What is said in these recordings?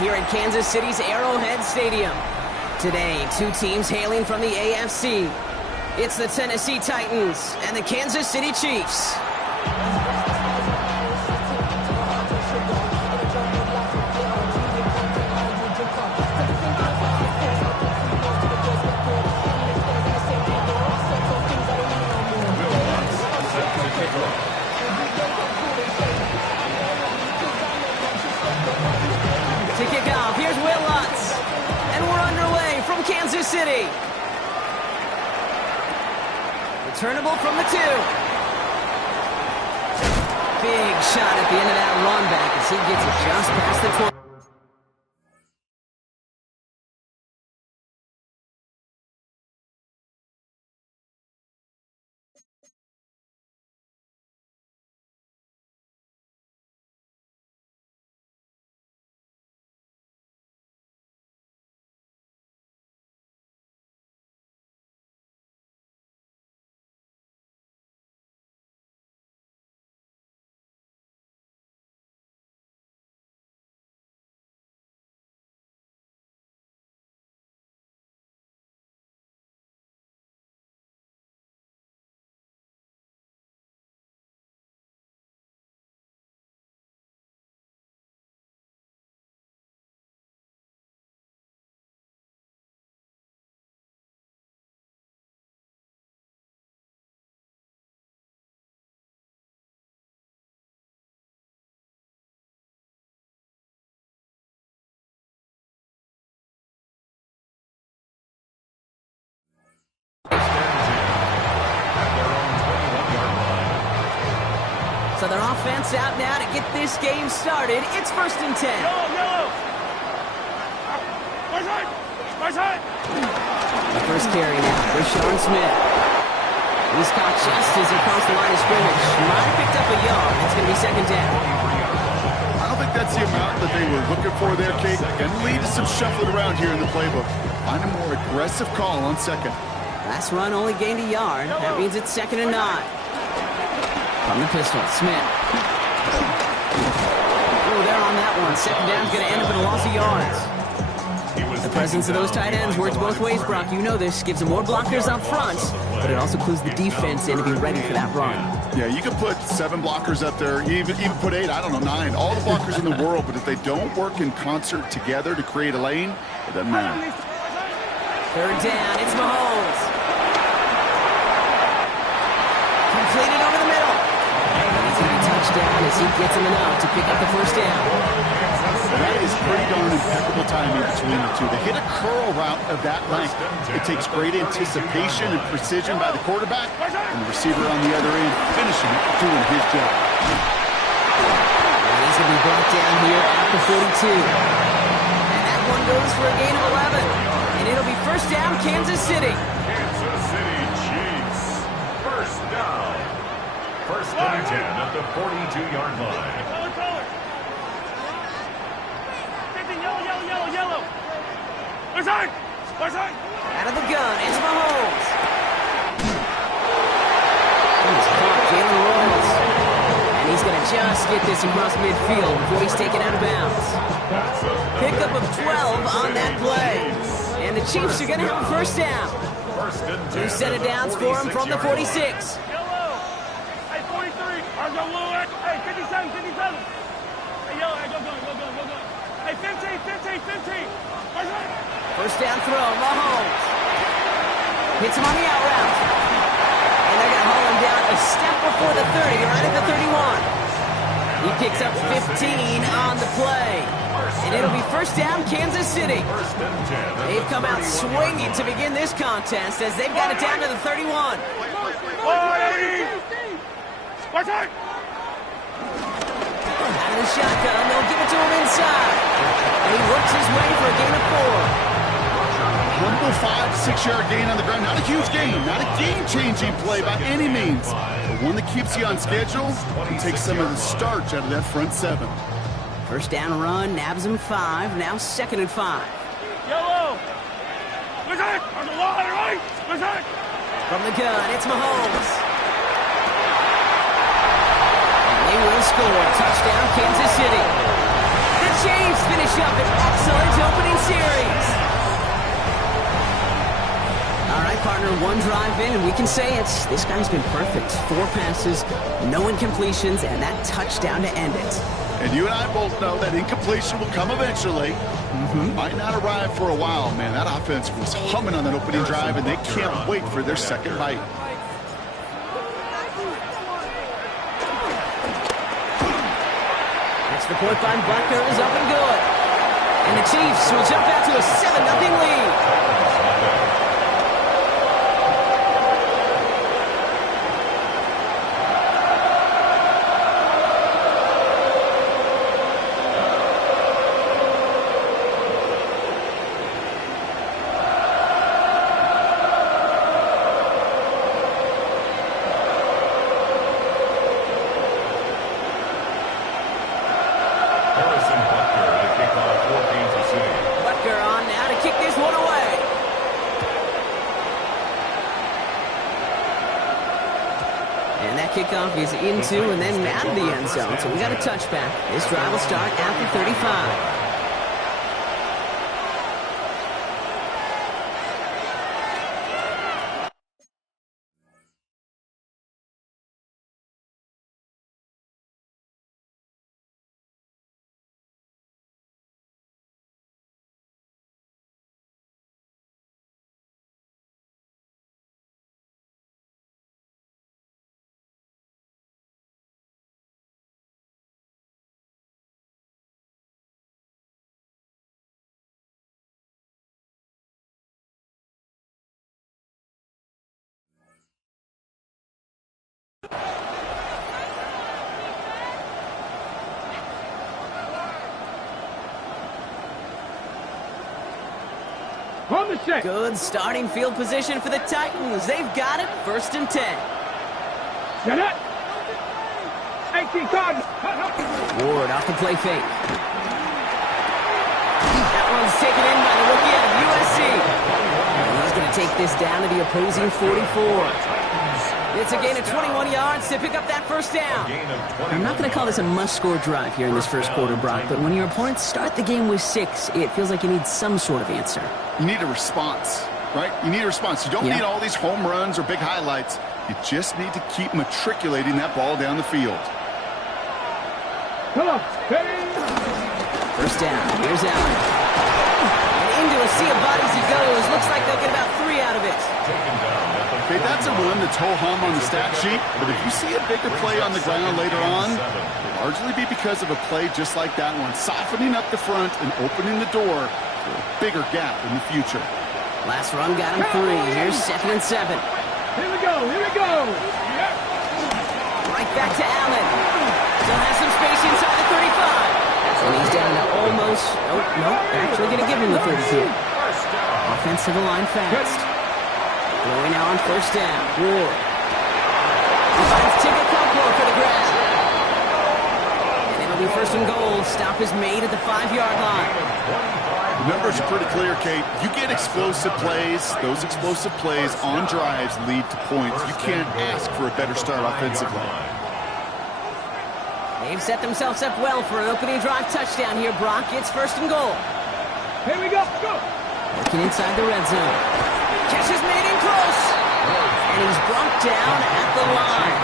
here at Kansas City's Arrowhead Stadium. Today, two teams hailing from the AFC. It's the Tennessee Titans and the Kansas City Chiefs. To kick off, here's Will Lutz. And we're underway from Kansas City. Returnable from the 2. Big shot at the end of that run back as he gets it just past the 20. So their offense out now to get this game started. It's 1st and 10. Yellow! My side! The first carry now for Szsn. He's caught just as he crossed the line of scrimmage. Might have picked up a yard. It's going to be 2nd down. I don't think that's the amount that they were looking for there, Kate. Going to lead to some shuffling around here in the playbook. Find a more aggressive call on 2nd. Last run only gained a yard. That means it's 2nd and 9. From the pistol, Smith. Oh, they're on that one. 2nd down's going to end up in a loss of yards. The presence of those tight ends works both ways, Brock. You know this. Gives them more blockers up front, but it also clues the defense in to be ready for that run. Yeah, you can put 7 blockers up there, even put 8, I don't know, 9. All the blockers in the world, but if they don't work in concert together to create a lane, it doesn't matter. 3rd down, it's Mahomes. Completed over the middle. He's going to touchdown as he gets him enough to pick up the 1st down. That is pretty darn impeccable timing between the two. To hit a curl route of that length, it takes great anticipation and precision by the quarterback, and the receiver on the other end finishing it, doing his job. And he's going to be brought down here at the 42. And that one goes for a gain of 11. And it'll be 1st down, Kansas City. Kansas City Chiefs. 1st down. 1st and 10 at the 42-yard line. Yellow. My side. Out of the gun, it's Mahomes. He's caught Jalen Royals. And he's going to just get this across midfield before he's taken out of bounds. Pickup of 12 on that play. And the Chiefs are going to have a 1st down. 2 set of downs for him from the 46. Yellow. Hey, 43. Hey, 57. Hey, yellow. Hey, go. Hey, 15. 1st down throw, Mahomes. Hits him on the out route. And they're going to haul him down a step before the 30, right at the 31. He picks up 15 on the play. And it'll be 1st down, Kansas City. They've come out swinging to begin this contest as they've got it down to the 31. Out of the shotgun, they'll give it to him inside. And he works his way for a gain of 4. Humble 5-6-yard gain on the ground. Not a huge gain, not a game-changing play by any means, but one that keeps you on schedule and takes some of the starch out of that front 7. 1st down run, nabs him 5, now 2nd and 5. Yellow! On the line, right? From the gun, it's Mahomes. And they will score. Touchdown, Kansas City. The Chiefs finish up an excellent opening series. All right, partner, one drive in, and we can say this guy's been perfect. 4 passes, no incompletions, and that touchdown to end it. And you and I both know that incompletion will come eventually. Might not arrive for a while, man. That offense was humming on that opening drive, and they can't wait for their second bite. The point by Butker is up and good. And the Chiefs will jump out to a 7-0 lead. Kickoff is into and then out of the end zone, so we got a touchback. This drive will start at the 35. Good starting field position for the Titans. They've got it, 1st and 10. Set it. 18 cards. Ward off the play fake. That one's taken in by the rookie out of USC. And he's going to take this down to the opposing 44. It's a gain of 21 yards to pick up that first down. I'm not going to call this a must-score drive here in this first quarter, Brock, but when your opponents start the game with 6, it feels like you need some sort of answer. You need a response, right? You need a response. You don't need all these home runs or big highlights. You just need to keep matriculating that ball down the field. Come on. First down. Here's Allen. And into a sea of bodies he goes. Looks like they'll get about 3 out of it. Okay, that's a run that's ho-hum on the stat sheet, but if you see a bigger play on the ground later on, it'll largely be because of a play just like that one, softening up the front and opening the door for a bigger gap in the future. Last run got him 3. Here's 2nd and 7. Here we go. Right back to Allen. Still has some space inside the 35. And he's down to almost, actually going to give him the 32. Offensive line fast. Going now on 1st down. Ward. He finds Tigger Concord for the grab. And it'll be 1st and goal. Stop is made at the 5-yard line. The numbers are pretty clear, Kate. You get explosive plays. Those explosive plays on drives lead to points. You can't ask for a better start offensively. They've set themselves up well for an opening drive touchdown here, Brock. It's 1st and goal. Here we go. Working inside the red zone. Catch is made in close. And he's brought down at the line.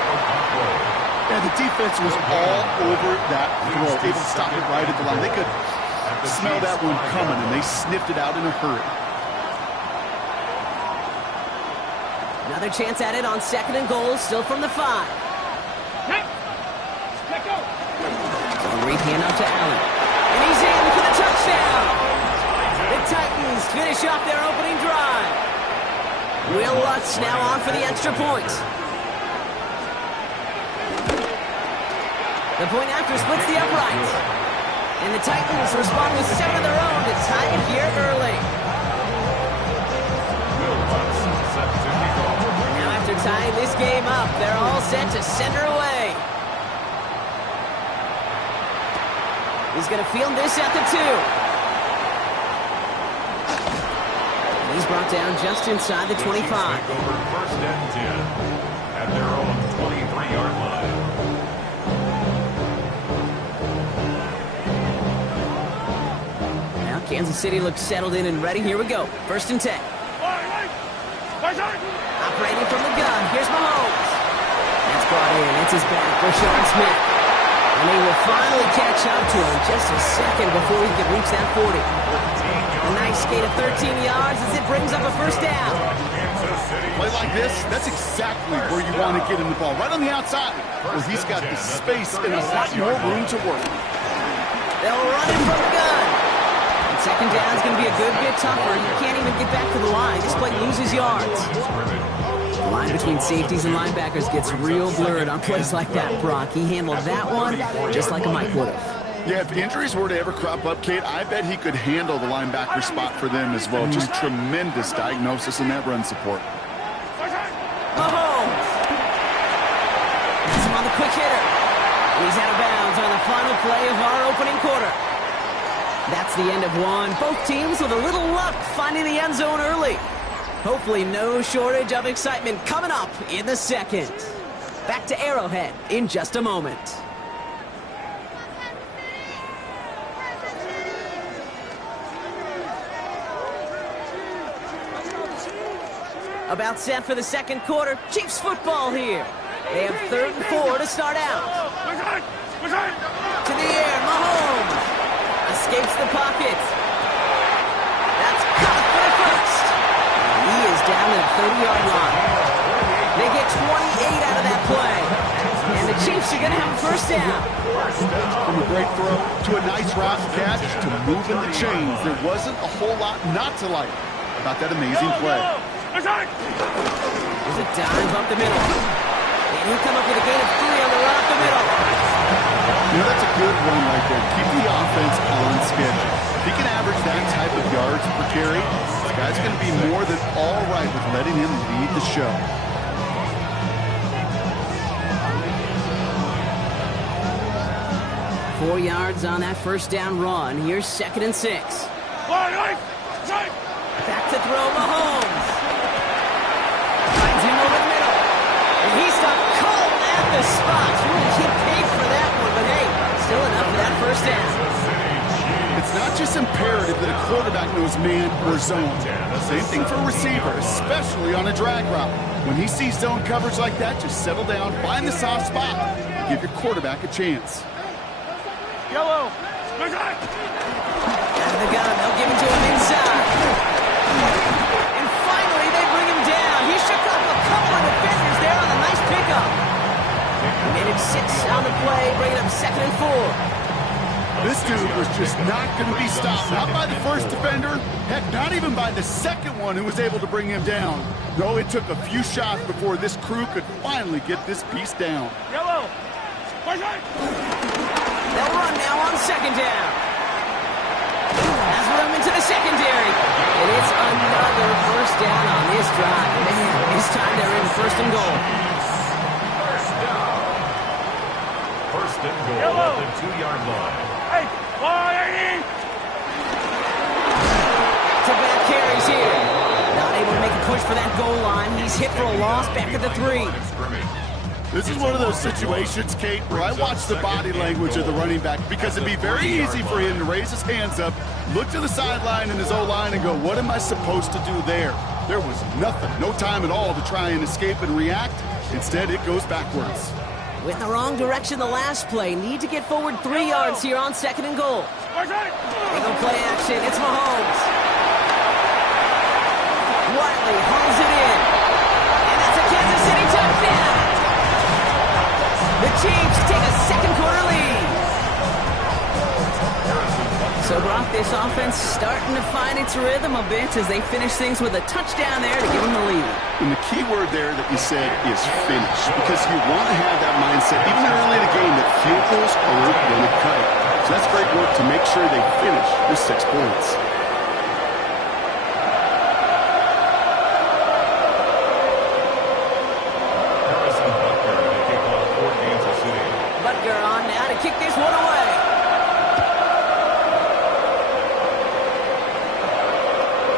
Yeah, the defense was all over that throw. Able to stop it right at the line. They could smell that one coming, and they sniffed it out in a hurry. Another chance at it on 2nd and goal, still from the 5. Let go. So a great handoff to Allen. And he's in for the touchdown. The Titans finish off their opening drive. Will Lutz now on for the extra point. The point after splits the upright. And the Titans respond with 7 of their own to tie it here early. Now after tying this game up, they're all set to send her away. He's going to field this at the 2. He's brought down just inside the 25. Over 1st and 10 at their own 23-yard line. Kansas City looks settled in and ready. Here we go. 1st and 10. Operating from the gun. Here's Mahomes. That's brought in. It's his back for Szsn. And he will finally catch up to him just a second before he can reach that 40. A nice skate of 13 yards as it brings up a 1st down. Play like this, that's exactly where you want to get him the ball. Right on the outside, where he's got the space and a lot more room to work. They'll run it from the gun. And 2nd down is going to be a good bit tougher. He can't even get back to the line. This play loses yards. The line between safeties and linebackers gets real blurred on plays like that, Brock. He handled that one just like a Mike would have. Yeah, if injuries were to ever crop up, Kate, I bet he could handle the linebacker spot for them as well. Just tremendous diagnosis in that run support. Mahomes. That's him on the quick hitter. He's out of bounds on the final play of our opening quarter. That's the end of one. Both teams with a little luck finding the end zone early. Hopefully no shortage of excitement coming up in the second. Back to Arrowhead in just a moment. About set for the second quarter. Chiefs football here. They have 3rd and 4 to start out. To the air, Mahomes. Escapes the pocket. That's caught for the 1st. He is down to the 30-yard line. They get 28 out of that play. And the Chiefs are going to have a 1st down. From a great throw to a nice route catch to moving the chains, there wasn't a whole lot not to like about that amazing play. There's a dive up the middle. And he'll come up with a gain of 3 on the run up the middle. You know, that's a good run right there. Keep the offense on schedule. If he can average that type of yards per carry, this guy's going to be more than all right with letting him lead the show. Four yards on that 1st down run. Here's 2nd and 6. Back to throw, Mahomes. Finds him over the middle. And he stopped cold at the spot. Really can't pay for that one, but hey, still enough for that 1st down. It's not just imperative that a quarterback knows man or zone. Same thing for a receiver, especially on a drag route. When he sees zone coverage like that, just settle down, find the soft spot, and give your quarterback a chance. Yellow. Out of the gun, they'll give it to him inside. And finally, they bring him down. He shook up a couple of defenders there on a nice pickup. Minute 6 on the play, bringing up 2nd and 4. This dude was just not going to be stopped. Not by the 1st defender. Heck, not even by the 2nd one who was able to bring him down. No, it took a few shots before this crew could finally get this piece down. Yellow. They'll run now on 2nd down. Has room into the secondary. And it's another 1st down on this drive. Man, this time they're in 1st and goal. 1st and goal at the 2-yard line. Hey, Back-to-back carries here. Not able to make a push for that goal line. He's hit for a loss back at the 3. This is one of those situations, Kate, where I watch the body language of the running back because it'd be very easy for him to raise his hands up, look to the sideline in his O-line and go, what am I supposed to do there? There was nothing, no time at all to try and escape and react. Instead, it goes backwards. Went in the wrong direction the last play. Need to get forward 3 yards here on 2nd and goal. They go play action. It's Mahomes. Wiley hauls it in. And that's a Kansas City touchdown. The Chiefs take a second quarter lead. So, Brock, this offense starting to find its rhythm a bit as they finish things with a touchdown there to give them the lead. And the key word there that you said is finish, because you want to have that mindset, even early in the game, that field goals aren't going to cut it. So that's great work to make sure they finish with 6 points. Butker on now to kick this one away.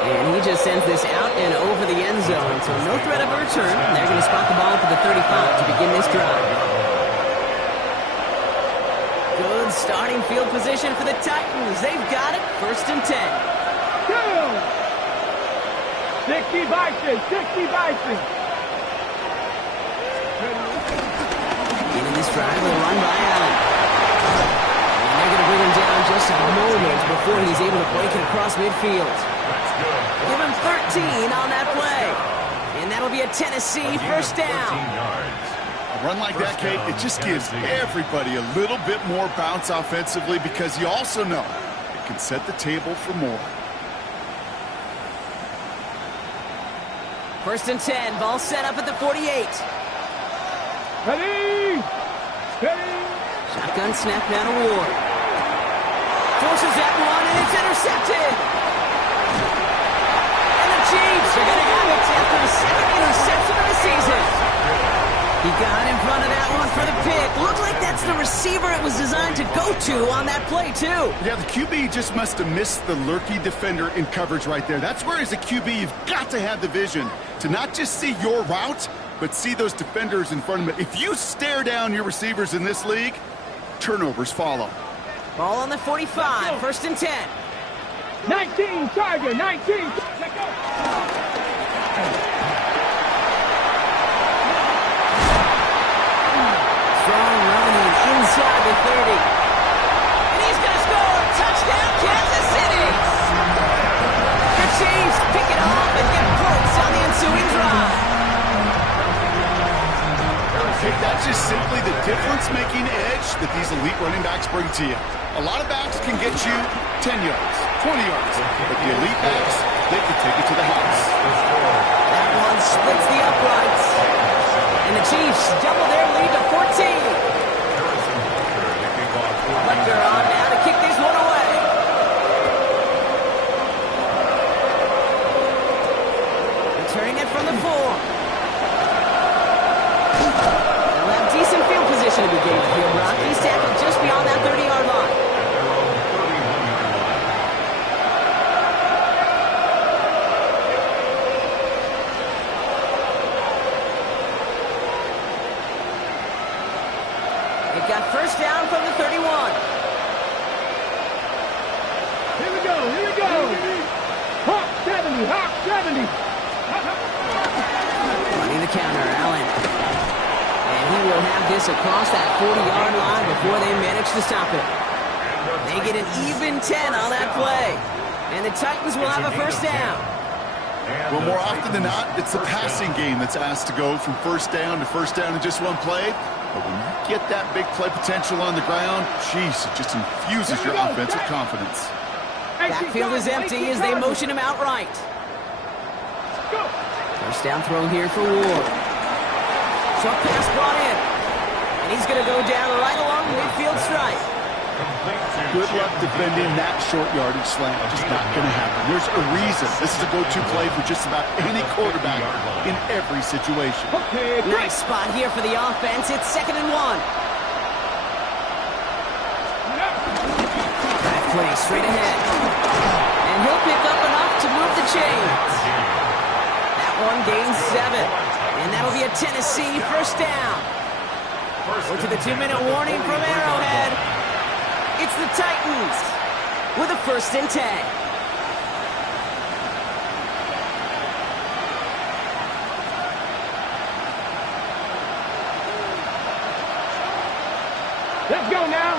And he just sends this out and over the end zone. So no threat of a return. They're going to spot the ball for the 35 to begin this drive. Good Good starting field position for the Titans. They've got it. 1st and 10. 60 Bison, 60 Bison. Beginning this drive with a run by Allen. And they're going to bring him down just a moment before he's able to break it across midfield. Give him 13 on that play. And that'll be a Tennessee 1st down. A run like that, Kate, it just gives everybody a little bit more bounce offensively because you also know it can set the table for more. 1st and 10. Ball set up at the 48. Ready! Ready! Shotgun snap now to Ward. Forces that one, and it's intercepted. And the Chiefs are going to have it after the 2nd interception of the season. He got in front of that one for the pick. Looked like that's the receiver it was designed to go to on that play, too. Yeah, the QB just must have missed the lurky defender in coverage right there. That's where, as a QB, you've got to have the vision to not just see your route, but see those defenders in front of it. If you stare down your receivers in this league, turnovers follow. Ball on the 45, 1st and 10. 19, Tiger, 19. Let's go. Strong running inside the 30. And he's going to score. Touchdown, Kansas City. The Chiefs pick it off and get points on the ensuing drive. That's just simply the difference-making edge that these elite running backs bring to you. A lot of backs can get you 10 yards, 20 yards, but the elite backs, they can take it to the house. That one splits the uprights. And the Chiefs double their lead to 14. Lecter on now to kick this one away. Returning it from the 4. Decent field position to be gained here, Brock. He's tackled just beyond that 30-yard line. They've got 1st down from the 31. Here we go, here we go. Hawk 70, Hawk 70. Running the counter, Allen. He will have this across that 40-yard line before they manage to stop it. They get an even 10 on that play. And the Titans will have a 1st down. Well, more often than not, it's the passing game that's asked to go from 1st down to 1st down in just one play. But when you get that big play potential on the ground, geez, it just infuses your offensive confidence. Backfield is empty as they motion him outright. 1st down throw here for Ward. Short pass brought in. And he's going to go down right along the midfield stripe. Good luck defending that short yardage slant. Just not going to happen. There's a reason. This is a go-to play for just about any quarterback in every situation. Nice spot here for the offense. It's 2nd and 1. Drive play straight ahead. And he'll pick up enough to move the chains. That one gains 7. And that'll be a Tennessee 1st down. We're to the 2-minute warning from Arrowhead. It's the Titans with a 1st and 10. Let's go now.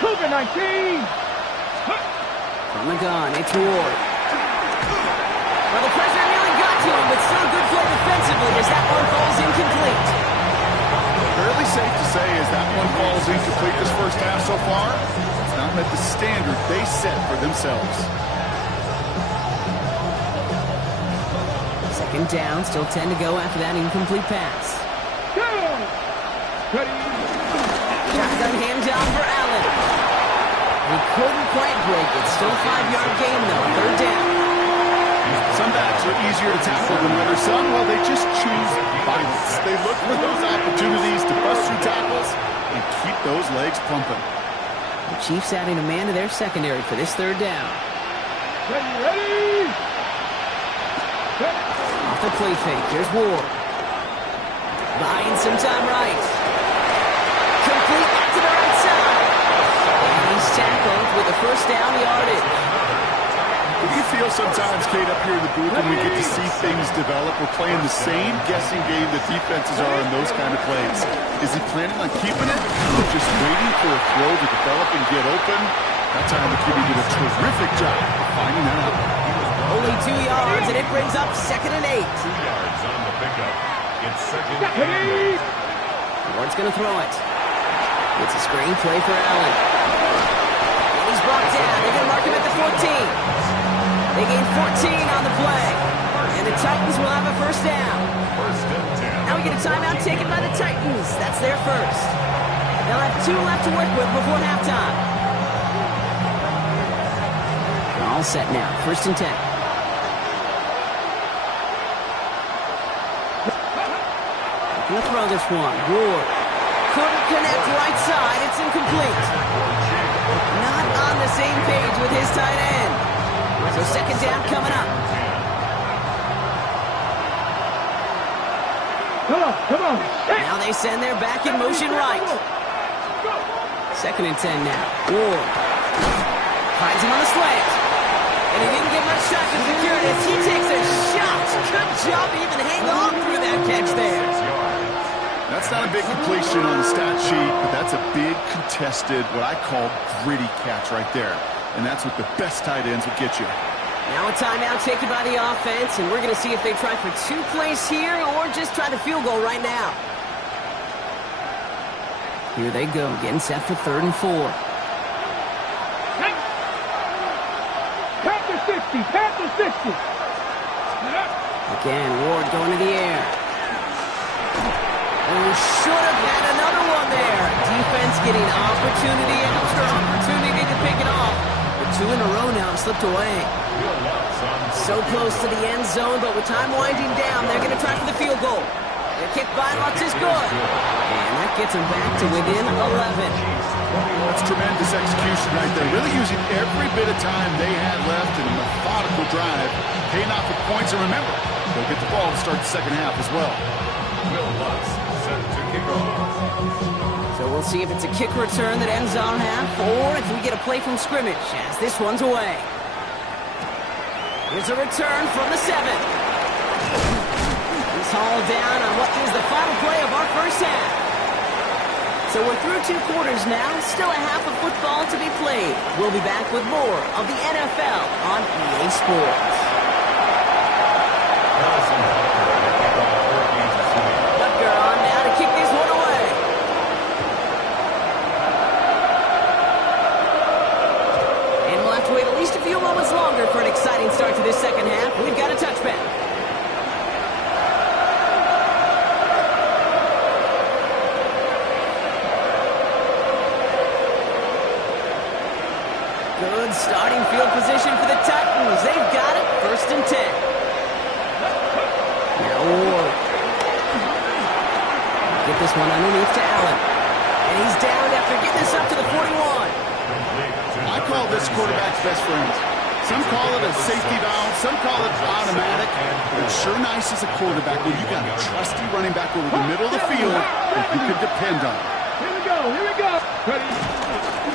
Cougar 19. From the gun, it's Ward. Well, the pressure nearly got to him, but still good play defensively as that one falls incomplete. Fairly safe to say as that one falls incomplete this 1st half so far, it's not met the standard they set for themselves. 2nd down, still 10 to go after that incomplete pass. Go! Ready? Shotgun handoff for Allen. He couldn't quite break it. Still a 5-yard gain, though. 3rd down. Some backs are easier to tackle than others. Some, well, they just choose violence. They look for those opportunities to bust through tackles and keep those legs pumping. The Chiefs adding a man to their secondary for this 3rd down. Ready? Off the play fake. Here's Ward. Buying some time right. Complete tackled with the first down yardage. You feel sometimes, Kate, up here in the booth when we get to see things develop, we're playing the same guessing game that defenses are in those kind of plays. Is he planning on keeping it or just waiting for a throw to develop and get open? That time the QB did a terrific job of finding that out. Only 2 yards, and it brings up 2nd and 8. 2 yards on the pickup. It's 2nd and 8. Ward's going to throw it. It's a screen play for Allen. And he's brought down. They're going to mark him at the 14. They gain 14 on the play. And the Titans will have a first down. 1st and 10. Now we get a timeout taken by the Titans. That's their first. They'll have 2 left to work with before halftime. They're all set now. 1st and 10. Going to throw this one. Ward. Couldn't connect right side. It's incomplete. Not on the same page with his tight end. So 2nd down coming up. Come on. Now they send their back in motion right. 2nd and 10 now. Ward. Finds him on the slant. And he didn't get much time to secure this. He takes a shot. Good job to even hang on through that catch there. That's not a big completion on the stat sheet, but that's a big contested, what I call gritty catch right there. And that's what the best tight ends will get you. Now a timeout taken by the offense, and we're going to see if they try for 2 plays here or just try the field goal right now. Here they go, getting set for 3rd and 4. Panther 60. Again, Ward going to the air. Oh, should have had another one there. Defense getting opportunity after opportunity to pick it off. But 2 in a row now have slipped away. So close to the end zone, but with time winding down, they're going to try for the field goal. The kick by Lutz is good. And that gets them back to within 11. That's tremendous execution right there. Really using every bit of time they had left in a methodical drive. Paying off with points, and remember, they'll get the ball to start the 2nd half as well. Will Lutz set to kick off. So we'll see if it's a kick return that ends on half, or if we get a play from scrimmage as this one's away. Here's a return from the 7. He's hauled down on what is the final play of our first half. So we're through 2 quarters now, still a half of football to be played. We'll be back with more of the NFL on EA Sports. Butker on now to kick this one away. And we'll have to wait at least a few moments longer for an exciting start to this 2nd half. We've got a touchback. Good starting field position for the Titans. They've got it. 1st and 10. Now Ward. Get this one underneath to Allen. And he's down after getting this up to the 41. I call this quarterback's best friend. Some call it a safety valve, some call it automatic. But it's sure nice as a quarterback when you got a trusty running back over the middle of the field that you can depend on. Here we go. Ready?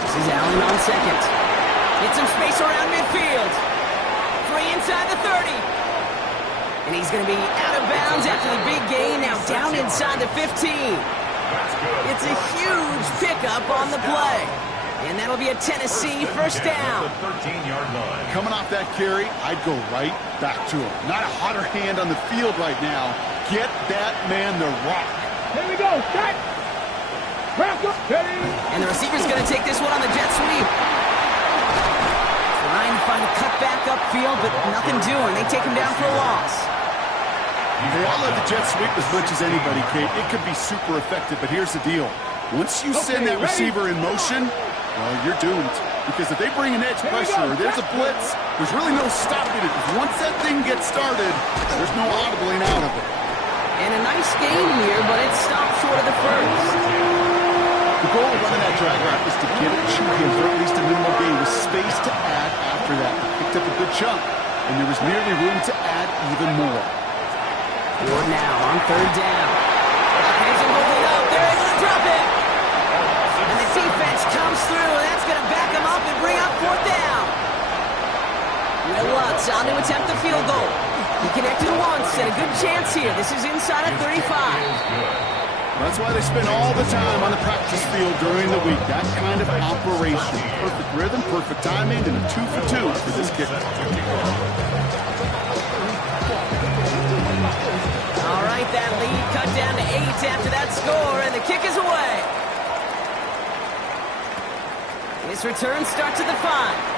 This is Allen on 2nd. Get some space around midfield. 3 inside the 30. And he's going to be out of bounds after the big gain. Now down inside the 15. It's a huge pickup on the play. And that'll be a Tennessee first down. 13-yard line. Coming off that carry, I'd go right back to him. Not a hotter hand on the field right now. Get that man the rock. Here we go. Set. Back up. And the receiver's going to take this one on the jet sweep. Trying to find a cut back upfield, but nothing doing. They take him down for a loss. Hey, I love the jet sweep as much as anybody, Kate. It could be super effective, but here's the deal. Once you send that receiver in motion, well, you're doomed. Because if they bring an edge pressure or there's a blitz, there's really no stopping it. Once that thing gets started, there's no audibling out of it. And a nice gain here, but it stopped short of the first. The goal of running that drag route is to get it to him for at least a minimal gain with space to add after that. He picked up a good chunk, and there was nearly room to add even more. Ward now on 3rd down. Hands him holding up. They're able to drop it. And the defense comes through, and that's going to back him up and bring up fourth down. Will Lutz on to attempt the field goal. He connected once, and a good chance here. This is inside of 35. That's why they spend all the time on the practice field during the week. That kind of operation. Perfect rhythm, perfect timing, and a 2 for 2 for this kicker. All right, that lead cut down to 8 after that score, and the kick is away. His return starts at the 5.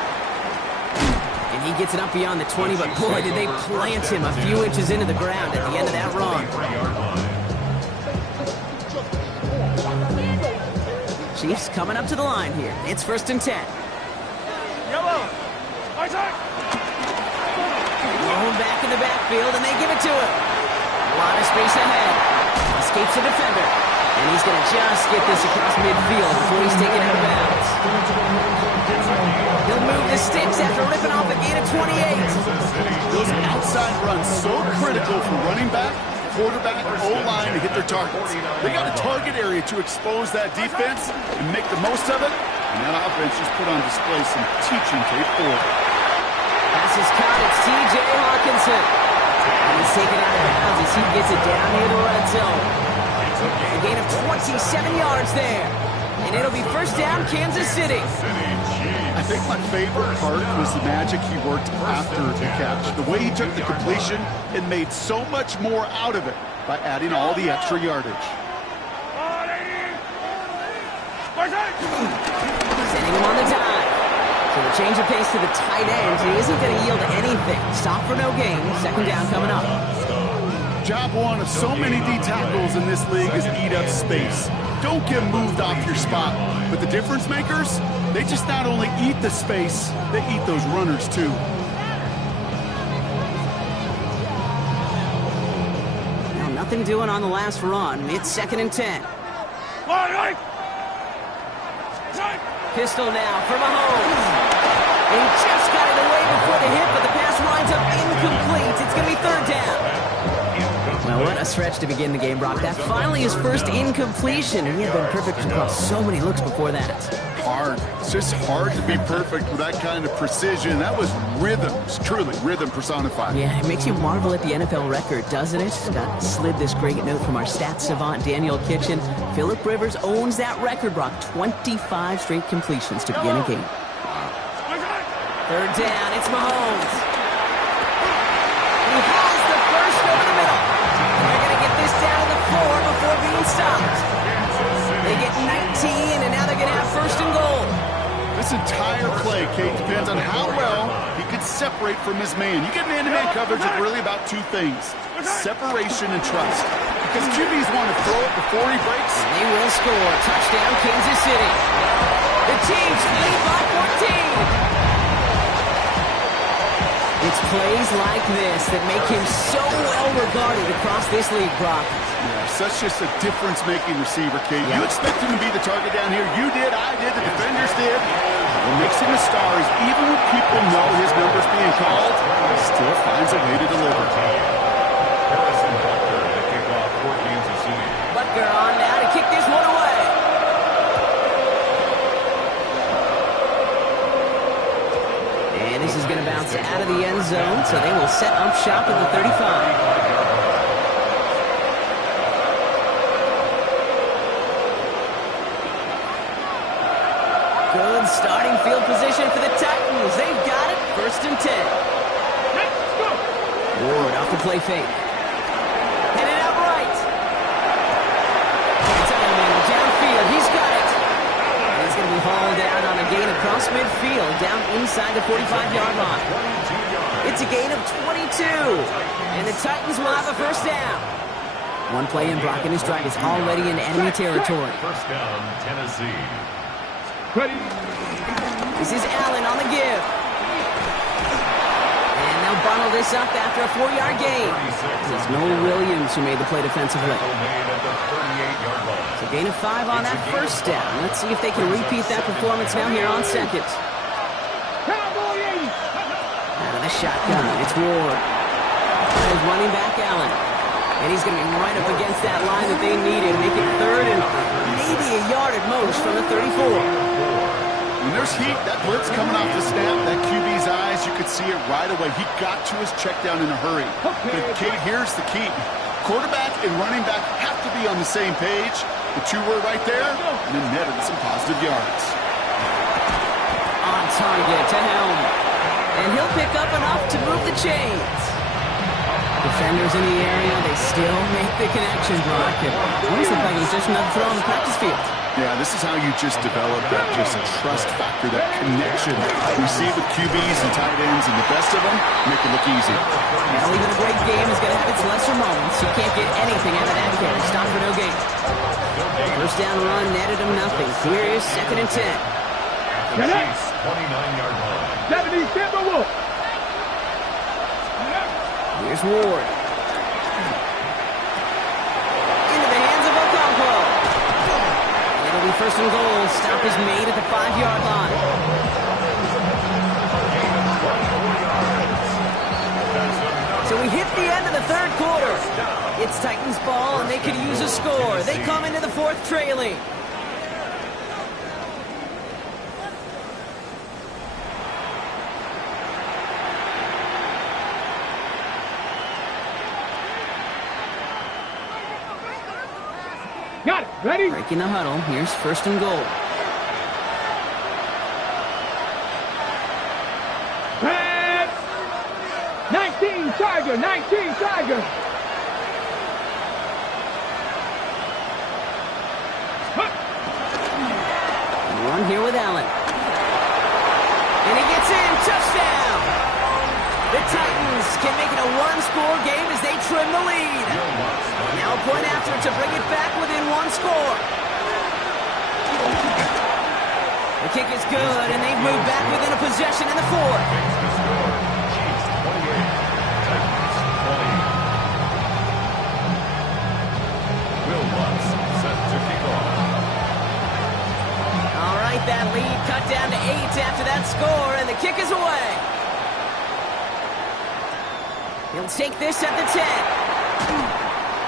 And he gets it up beyond the 20, but boy, did they plant him a few inches into the ground at the end of that run. Chiefs coming up to the line here. It's 1st and 10. Yellow. Blown back in the backfield, and they give it to him. A lot of space ahead. Escapes the defender. And he's going to just get this across midfield before he's taken out of bounds. He'll move the sticks after ripping off a gain of 28. Those outside runs so critical for running back, quarterback, O-line to hit their targets. They got a target area to expose that defense and make the most of it. And that offense just put on display some teaching tape for it. Pass is caught. It's T.J. Hawkinson. And he's taken out of bounds as he gets it down near the red zone. A gain of 27 yards there. And it'll be 1st down, Kansas City. I think my favorite part was the magic he worked after the catch. The way he took the completion and made so much more out of it by adding all the extra yardage. Sending him on the dive. So the change of pace to the tight end. He isn't going to yield anything. Stop for no gain. 2nd down coming up. Job one of so many D tackles in this league is eat up space. Don't get moved off your spot. But the difference makers, they just not only eat the space, they eat those runners too. Now, nothing doing on the last run. It's 2nd and 10. Pistol now for Mahomes. And he just got it away before the hit, but the pass winds up incomplete. It's going to be 3rd down. Well, what a stretch to begin the game, Brock. That finally his first incompletion. He had been perfect across so many looks before that. Hard. It's just hard to be perfect with that kind of precision. That was rhythm. It's truly rhythm personified. Yeah, it makes you marvel at the NFL record, doesn't it? Scott slid this great note from our stats savant, Daniel Kitchen. Phillip Rivers owns that record, Brock. 25 straight completions to begin a game. 3rd down. It's Mahomes. He has the first over the middle. They're going to get this down to the 4 before being stopped. They get 19, and now they're going to have 1st and goal. This entire play, Kate, depends on how well he can separate from his man. You get man-to-man coverage, it's really about 2 things: separation and trust. Because QBs want to throw it before he breaks. And they will score. Touchdown, Kansas City. The Chiefs lead by 14. It's plays like this that make him so well regarded across this league, Brock. Yeah, such just a difference-making receiver, Kate. You expect him to be the target down here. You did, I did, the defenders did. What makes him a star is even when people know his number's being called, he still finds a way to deliver. Butker on now to kick this one away. And this is going to bounce out of the end zone, so they will set up shop at the 35. Good starting field position for the Titans. They've got it. 1st and 10. Ward off the play fake. Headed out right. Tillman downfield. He's got it. And he's going to be hauled down on a gain across midfield, down inside the 45-yard line. It's a gain of 22. And the Titans will have a 1st down. One play in, Brock, and his drive is already in enemy territory. 1st down, Tennessee. Ready. This is Allen on the give. And they'll bundle this up after a 4-yard gain. It's Noel Williams who made the play defensively. It's a gain of 5 on that 1st down. Let's see if they can repeat that performance now here on 2nd. Out of the shotgun, it's Ward. There's running back Allen. And he's going to be right up against that line that they needed, make it 3rd and maybe a yard at most from the 34. When there's heat, that blitz coming off the snap, that QB's eyes, you could see it right away. He got to his check down in a hurry. But Kate, here's the key. Quarterback and running back have to be on the same page. The two were right there, and it netted some positive yards. On target to Helm. And he'll pick up enough to move the chains. Defenders in the area, they still make the connection, Brock. It almost looked like it was just another throw on the practice field. Yeah, this is how you just develop that just trust factor, that connection. We see it with QBs and tight ends, and the best of them make it look easy. Well, even a great game is going to have its lesser moments. You can't get anything out of that carry. Stop for no gain. First down run netted him nothing. Here is 2nd and 10. Chiefs 29-yard line. 70, step by Wolf. Here's Ward. Into the hands of Okonkwo. It'll be 1st and goal. Stop is made at the 5-yard line. So we hit the end of the 3rd quarter. It's Titans ball, and they could use a score. They come into the 4th trailing. Got it. Ready? Breaking the huddle. Here's 1st and goal. Pass. 19 Tiger. 19 Tiger. Run here with Allen. And he gets in. Touchdown. The Titans can make it a 1-score game as they trim the lead. Now a point after to bring it back within 1 score. The kick is good, and they've moved back within a possession in the 4th. All right, that lead cut down to 8 after that score, and the kick is away. He'll take this at the 10.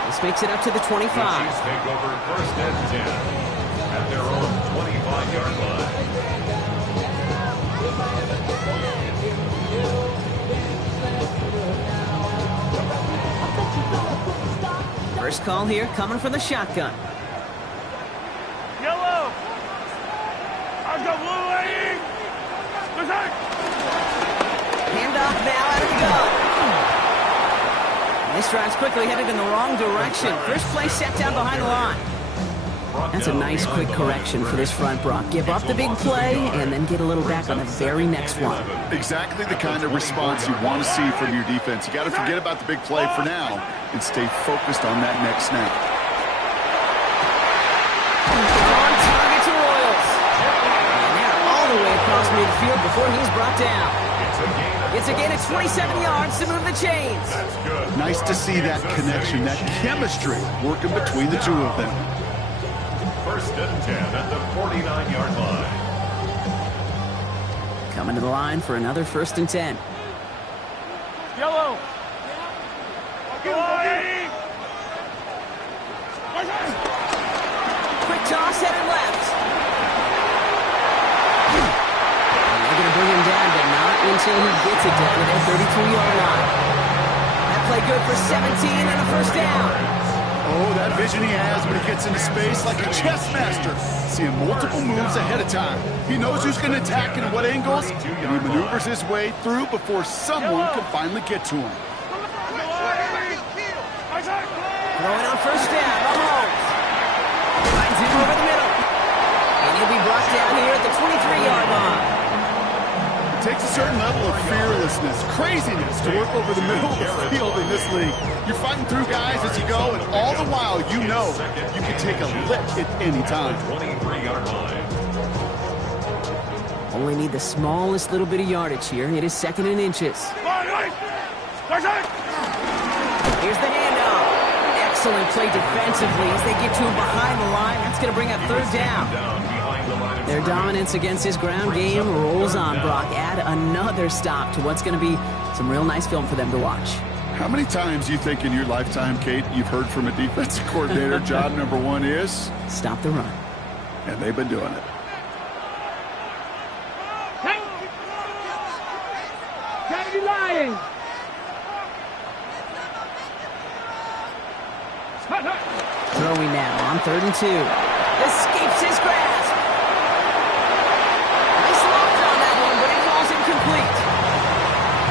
This makes it up to the 25. The Chiefs take over 1st and 10 at their own 25-yard line. First call here coming from the shotgun. Yellow. I've got blue lane. Handoff now out of the gun. This drive's quickly headed in the wrong direction. First play set down behind the line. That's a nice quick correction for this front, Brock. Give up the big play and then get a little back on the very next one. Exactly the kind of response you want to see from your defense. You got to forget about the big play for now and stay focused on that next snap. On target to Royals. And they're all the way across midfield before he's brought down. It's a gain of 27 yards to move the chains. That's good. Nice to see that connection, that chemistry working between the two of them. 1st and 10 at the 49-yard line. Coming to the line for another 1st and 10. Yellow. Quick toss headed left. And they're going to bring him down, but not until he gets it down to their 33-yard line. That play good for 17 and a 1st down. Oh, that vision he has when he gets into space like a chess master. Seeing multiple moves ahead of time. He knows who's going to attack and at what angles, and he maneuvers his way through before someone can finally get to him. Throwing on 1st down, Mahomes. Finds him over the middle. And he'll be brought down here at the 23-yard line. It takes a certain level of fearlessness, craziness to work over the middle of the field in this league. You're fighting through guys as you go, and all the while you know you can take a lick at any time. 23-yard line. Only need the smallest little bit of yardage here. It is 2nd and inches. Here's the handoff. Excellent play defensively as they get to him behind the line. That's going to bring up 3rd down. Their dominance against his ground game rolls on, Brock. Add another stop to what's going to be some real nice film for them to watch. How many times you think in your lifetime, Kate, you've heard from a defensive coordinator, job number one is? Stop the run. And they've been doing it. Kennedy lying. Throwing now on 3rd and 2. Escapes his grasp. Nice lock on that one, but it falls incomplete.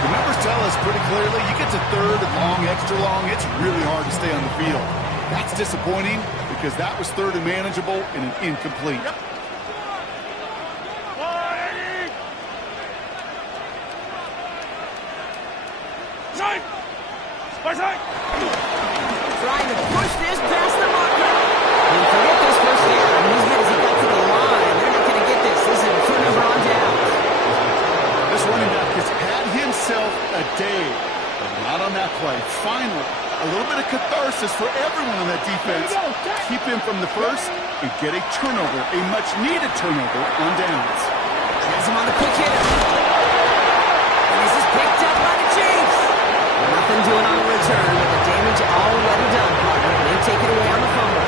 The numbers tell us pretty clearly, you get to 3rd and long, extra long, it's really hard to stay on the field. That's disappointing because that was 3rd and manageable and an incomplete. Trying to push this past the marker. And forget this first down. He's good as he got to the line. They're not going to get this. This is a turnover on down. This running back has had himself a day, but not on that play. Finally, a little bit of catharsis for everyone on that defense. Keep him from the first and get a turnover, a much-needed turnover on downs. Has him on the quick hitter. And this is picked up by the Chiefs. Nothing doing on the return, but the damage already done, partner. They take it away on the fumble.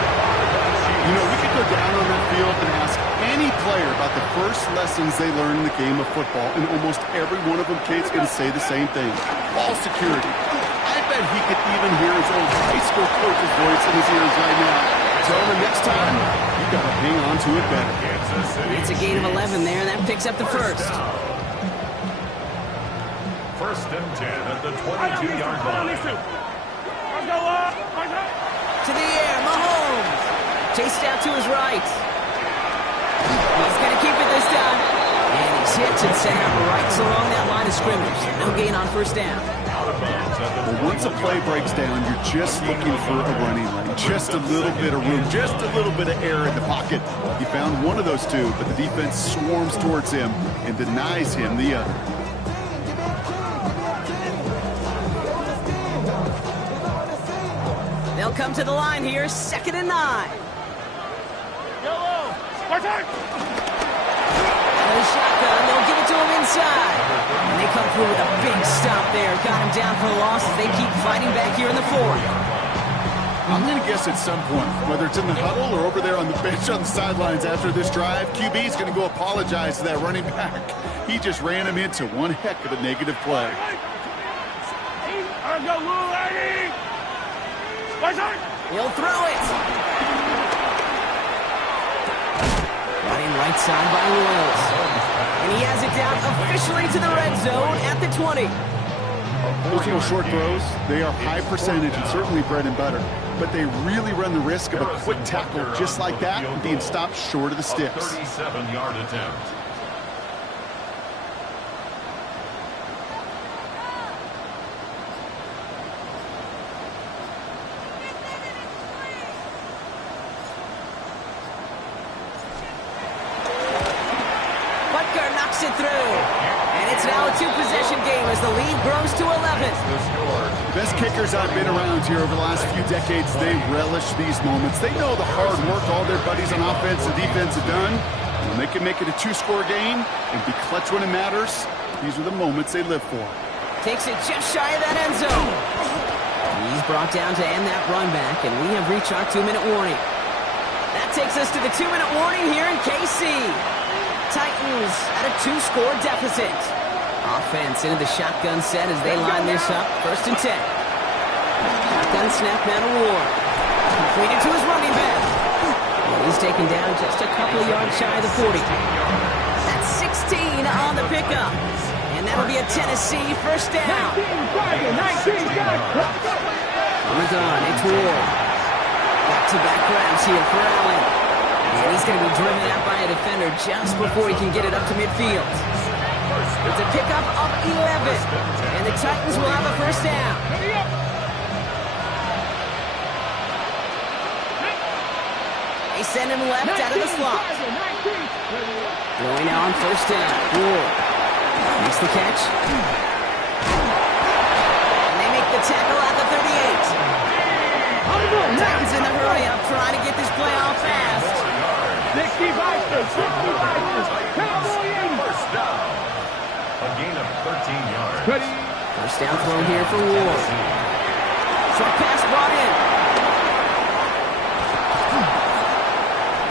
You know, we could go down on that field and ask any player about the first lessons they learned in the game of football, and almost every one of them, Kate's going to say the same thing. Ball security. I bet he could even hear his old high school coach's voice in his ears right now. Tell him next time, you got to hang on to it better. It's a gain of 11 there, and that picks up the first. 1st and 10 at the 22-yard line. To the air, Mahomes. Chased out to his right. He's going to keep it this time. And he's hit and sent out right along that line of scrimmage. No gain on 1st down. Well, once a play breaks down, you're just looking for a running lane. Just a little bit of room, just a little bit of air in the pocket. He found one of those two, but the defense swarms towards him and denies him the other. They'll come to the line here, 2nd and 9. And the shotgun, they'll give it to him inside. And they come through with a big stop there. Got him down for a loss as they keep fighting back here in the 4th. I'm going to guess at some point, whether it's in the huddle or over there on the bench on the sidelines after this drive, QB's going to go apologize to that running back. He just ran him into one heck of a negative play. He'll throw it. Running right side by Royals. And he has it down officially to the red zone at the 20. Those little short throws, they are high percentage and certainly bread and butter. But they really run the risk of a quick tackle just like that and being stopped short of the sticks. 37-yard attempt. Knocks it through. And it's now a 2-possession game as the lead grows to 11. The best kickers I've been around here over the last few decades, they relish these moments. They know the hard work all their buddies on offense and defense have done. When they can make it a 2-score game and be clutch when it matters, these are the moments they live for. Takes it just shy of that end zone. He's brought down to end that run back, and we have reached our 2-minute warning. That takes us to the 2-minute warning here in KC. Titans at a 2-score deficit. Offense into the shotgun set as they line this up. 1st and 10. Shotgun snap, man of war. Completed to his running back. And he's taken down just a couple of yards shy of the 40. That's 16 on the pickup. And that'll be a Tennessee 1st down. 19, On the gun, it's Ward. Back-to-back grabs here for Allen. And he's going to be driven out by a defender just before he can get it up to midfield. It's a pickup of 11. And the Titans will have a 1st down. They send him left out of the slot. Throwing now on 1st down. Ward makes the catch. And they make the tackle at the 38. Titans in the hurry up, trying to get this play off fast. 65. Cowboy in. 1st down. A gain of 13 yards. 1st down throw here for Ward. Short pass brought in.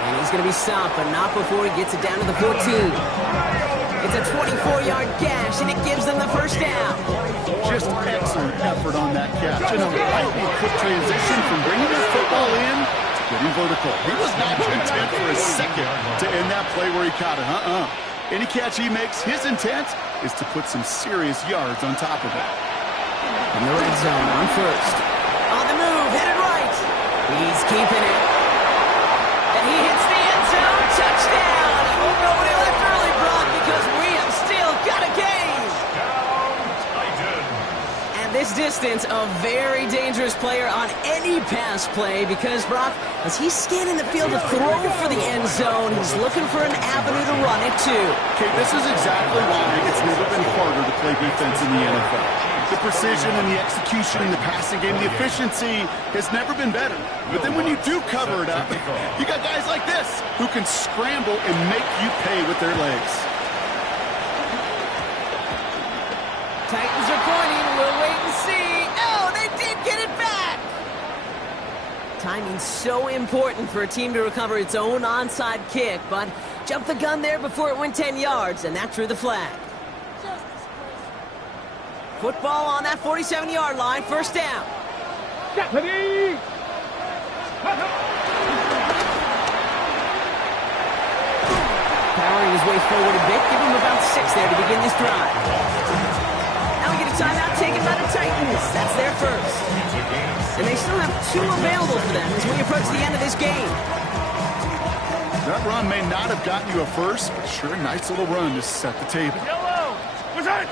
And he's going to be stopped, but not before he gets it down to the 14. It's a 24-yard gash, and it gives them the first down. Just excellent effort on that catch. And a lightning quick transition from bringing the football in to getting vertical. He was not content for a second to end that play where he caught it. Any catch he makes, his intent is to put some serious yards on top of it. In the red zone on first. On the move, headed right. He's keeping it. And he hits the end zone. Touchdown. Oh, nobody left early, Brock, because we have still got a game. And this distance, a very dangerous player on any pass play because, Brock, as he's scanning the field to throw for the end zone, he's looking for an avenue to run it to. Okay, this is exactly why it's never been harder to play defense in the NFL. The precision and the execution in the passing game, the efficiency has never been better. But then when you do cover it up, you got guys like this who can scramble and make you pay with their legs. Titans are pointing. We'll wait and see. Oh, they did get it back. Timing's so important for a team to recover its own onside kick, but jumped the gun there before it went 10 yards, and that drew the flag. Football on that 47-yard line, first down. Stephanie! Powering his way forward a bit, give him about 6 there to begin this drive. Now we get a timeout taken by the Titans. That's their first. And they still have 2 available for them as we approach the end of this game. That run may not have gotten you a first, but sure, nice little run to set the table. Yellow! What's that?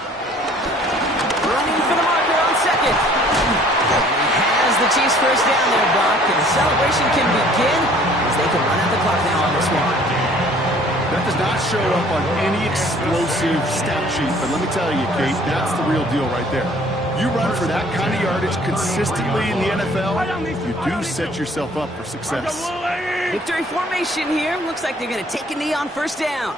Running for the marker on second. He has the Chiefs first down there, Brock, and the celebration can begin as they can run out the clock now on this one. That does not show up on any explosive stat sheet, but let me tell you, Kate, that's the real deal right there. You run for that kind of yardage consistently in the NFL, you do set yourself up for success. Victory formation here. Looks like they're going to take a knee on first down.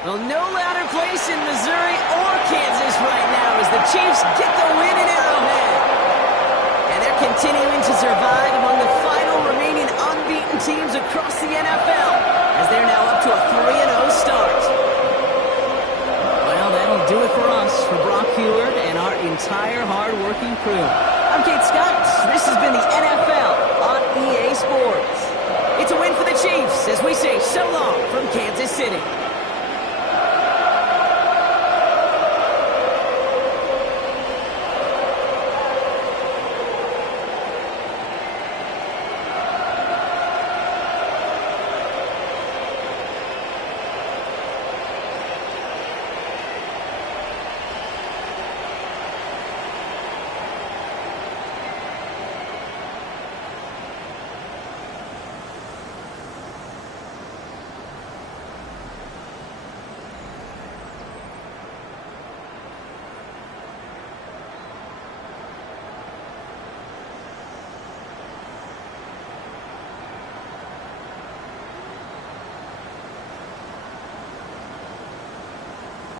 Well, no louder place in Missouri or Kansas right now as the Chiefs get the win in Arrowhead. And they're continuing to survive among the final remaining unbeaten teams across the NFL as they're now up to a 3-0 start. Well, that'll do it for us, for Brock Heward and our entire hard-working crew. I'm Kate Scott. This has been the NFL on EA Sports. It's a win for the Chiefs as we say so long from Kansas City.